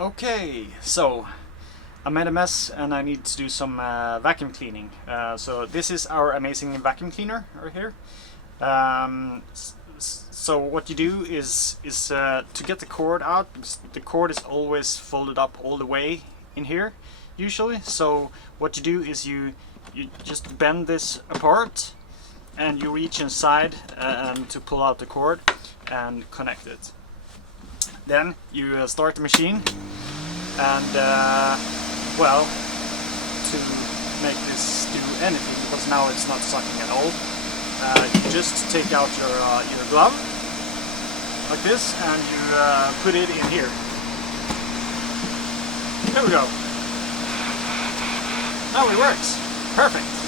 Okay, so I made a mess and I need to do some vacuum cleaning. So this is our amazing vacuum cleaner right here. So what you do is to get the cord out, because the cord is always folded up all the way in here usually. So what you do is you just bend this apart and you reach inside and to pull out the cord and connect it. Then you start the machine and well, to make this do anything, because now it's not sucking at all, you just take out your glove like this and you put it in here. There we go. Now it works. Perfect.